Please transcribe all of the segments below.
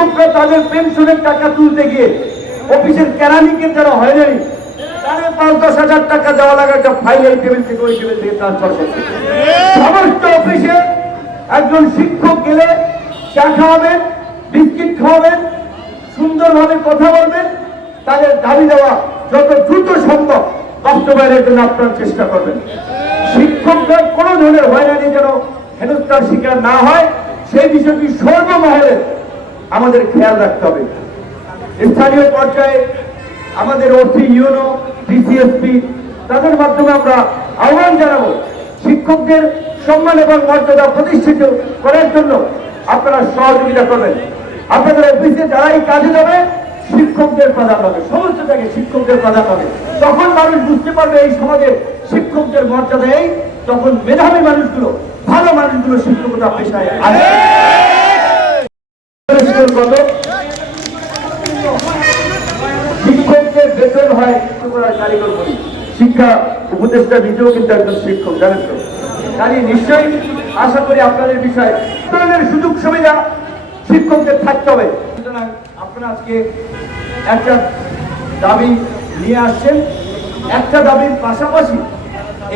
শিক্ষকরা তাদের পেনশনের টাকা তুলতে গিয়ে অফিসের কেরানিকের যারা হয়রানি তাদের ৫-১০ হাজার টাকা দেওয়া লাগে একটা ফাইল এই টেবিল থেকে ওই টেবিল থেকে ট্রান্সফার করতে। সমস্ত অফিসে একজন শিক্ষক গেলে চা খাওয়াবেন, বিস্কিট খাওয়াবেন, সুন্দরভাবে কথা বলবেন, তাদের দাবি দেওয়া যত দ্রুত সম্ভব বাস্তবায়নের জন্য আপনারা চেষ্টা করবেন। শিক্ষকরা কোনো ধরনের হয়রানি যেন হেনস্থার শিকার না হয় সেই বিষয়টি সর্বমহলে আমাদের খেয়াল রাখতে হবে। স্থানীয় পর্যায়ে আমাদের ওসি, ইউনো, ডিসিএসপি তাদের মাধ্যমে আমরা আহ্বান জানাবো শিক্ষকদের সম্মান এবং মর্যাদা প্রতিষ্ঠিত করার জন্য আপনারা সহযোগিতা করবেন। আপনাদের অফিসে যারাই কাজে যাবে শিক্ষকদের প্রাধান্য হবে, সমস্ত জায়গায় শিক্ষকদের প্রাধান্য হবে। তখন মানুষ বুঝতে পারবে এই সমাজে শিক্ষকদের মর্যাদা এই, তখন মেধাবী মানুষগুলো, ভালো মানুষগুলো শিক্ষকতা পেশায় আসবে। শিক্ষকদের বেতন হয় কারিগর বলি, শিক্ষা উপদেষ্টা নিজেও কিন্তু একজন শিক্ষক, জানেন তো। তাই নিশ্চয়ই আশা করি আপনাদের বিষয়ে ধরনের সুযোগ সুবিধা শিক্ষকদের থাকতে হবে। সুতরাং আপনারা আজকে একটা দাবি নিয়ে আসছেন, একটা দাবির পাশাপাশি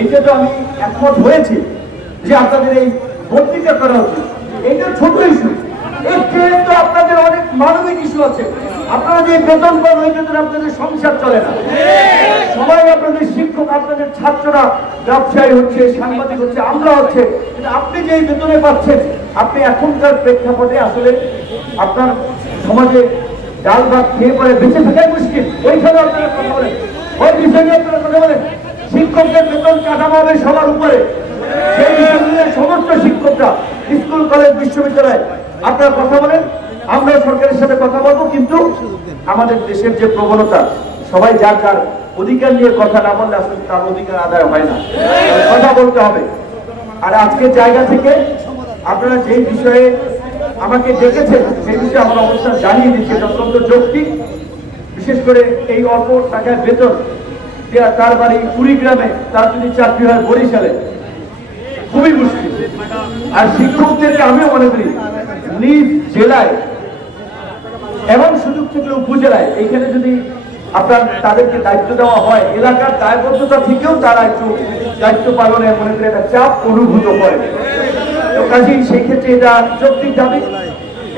এইটা তো আমি একমত হয়েছি যে আপনাদের এই ভর্তিটা করা উচিত। এটা ছোট ইস্যু, এর চেয়ে তো আপনাদের অনেক মানবিক ইস্যু আছে। আপনারা যে বেতন পান ওই বেতন আপনাদের সংসার চলে না। সবাই আপনাদের শিক্ষক, আপনাদের ছাত্ররা ব্যবসায়ী হচ্ছে, সাংবাদিক হচ্ছে, আমরা হচ্ছে, কিন্তু আপনি যে বেতনে পাচ্ছেন আপনি এখনকার প্রেক্ষাপটে আসলে আপনার সমাজে ডাল ভাত খেয়ে পরে বেঁচে থাকাই মুশকিল। ওইখানে আপনারা কথা বলেন, ওই বিষয় নিয়ে আপনারা কথা বলেন। শিক্ষকদের বেতন কাঠামো হবে সবার উপরে, সেই বিষয়ে সমস্ত শিক্ষকরা স্কুল, কলেজ, বিশ্ববিদ্যালয় আপনারা কথা বলেন। আমরা সরকারের সাথে কথা বলবো, কিন্তু আমাদের দেশের যে প্রবণতা সবাই যার যার অধিকার নিয়ে কথা না বললে আসলে তার অধিকার আদায় হয় না, কথা বলতে হবে। আর আজকের জায়গা থেকে আপনারা যে বিষয়ে আমাকে ডেকেছেন সেই বিষয়ে আমার অবস্থান জানিয়ে দিচ্ছি, অত্যন্ত যৌক্তিক। বিশেষ করে এই অল্প টাকার বেতন, তার বাড়ি কুড়িগ্রামে, তার যদি চাকরি হয় বরিশালে, খুবই মুশকিল। আর শিক্ষকদেরকে আমিও মনে করি নিজ জেলায় এবং সুযোগ থাকলে উপজেলায় এইখানে যদি আপনার তাদেরকে দায়িত্ব দেওয়া হয়, এলাকার দায়বদ্ধতা থেকেও তারা একটু দায়িত্ব পালনে মনে করে একটা চাপ অনুভূত করে। তো কাজেই সেই ক্ষেত্রে এটা যৌক্তিক দাবি,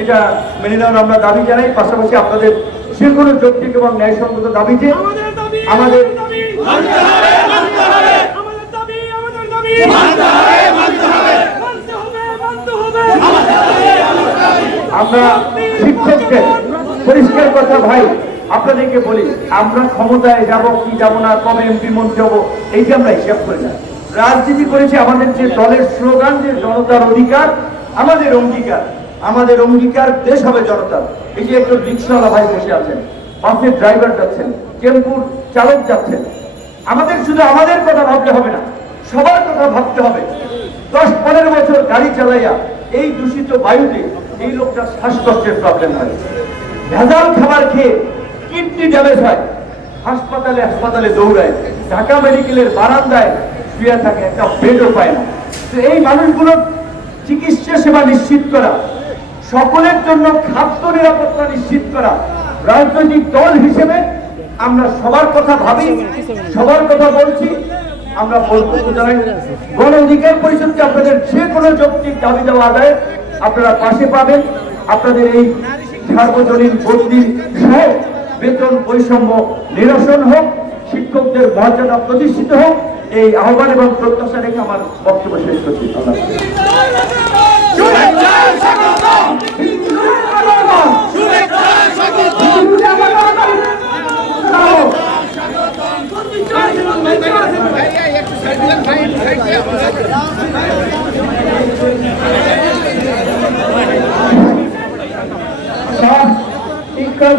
এটা মেনে নেওয়ার আমরা দাবি জানাই। পাশাপাশি আপনাদের যে কোনো যৌক্তিক এবং ন্যায়সঙ্গত দাবিতে আমাদের আমরা শিক্ষকদের পরিষ্কার কথা ভাই আপনাদেরকে বলি, আমরা ক্ষমতায় যাব কি যাব না, কবে এমপি মন্ত্রী হবো, এই যে আমরা হিসাব করি না। রাজনীতি করেছি আমাদের যে দলের স্লোগান যে জনতার অধিকার, আমাদের অঙ্গীকার, আমাদের অঙ্গীকার দেশ হবে জনতার। এই যে একটু রিক্সাওয়ালা ভাই বসে আছেন, বাসের ড্রাইভার যাচ্ছেন, টেম্পুর চালক যাচ্ছেন, আমাদের শুধু আমাদের কথা ভাবতে হবে না, সবার কথা ভাবতে হবে। 10-15 বছর গাড়ি চালাইয়া এই দূষিত বায়ুতে এই লোকটার শ্বাসকষ্টের প্রবলেম হয়, ভেজাল খাবার খেয়ে কিডনি ড্যামেজ হয়, হাসপাতালে হাসপাতালে দৌড়ায়, ঢাকা মেডিকেলের বারান্দায় শুয়ে থাকে, একটা বেডও পায় না। তো এই মানুষগুলোর চিকিৎসা সেবা নিশ্চিত করা, সকলের জন্য খাদ্য নিরাপত্তা নিশ্চিত করা, রাজনৈতিক দল হিসেবে আমরা সবার কথা ভাবি, সবার কথা বলছি, আমরা বলবো। গণ অধিকার পরিষদকে আপনাদের যে কোনো যৌক্তিক দাবি দেওয়া আদায় আপনারা পাশে পাবেন। আপনাদের এই সার্বজনীন বদলি সহ বেতন বৈষম্য নিরসন হোক, শিক্ষকদের মর্যাদা প্রতিষ্ঠিত হোক, এই আহ্বান এবং প্রত্যাশা রেখে আমার বক্তব্য শেষ করছি। শিক্ষক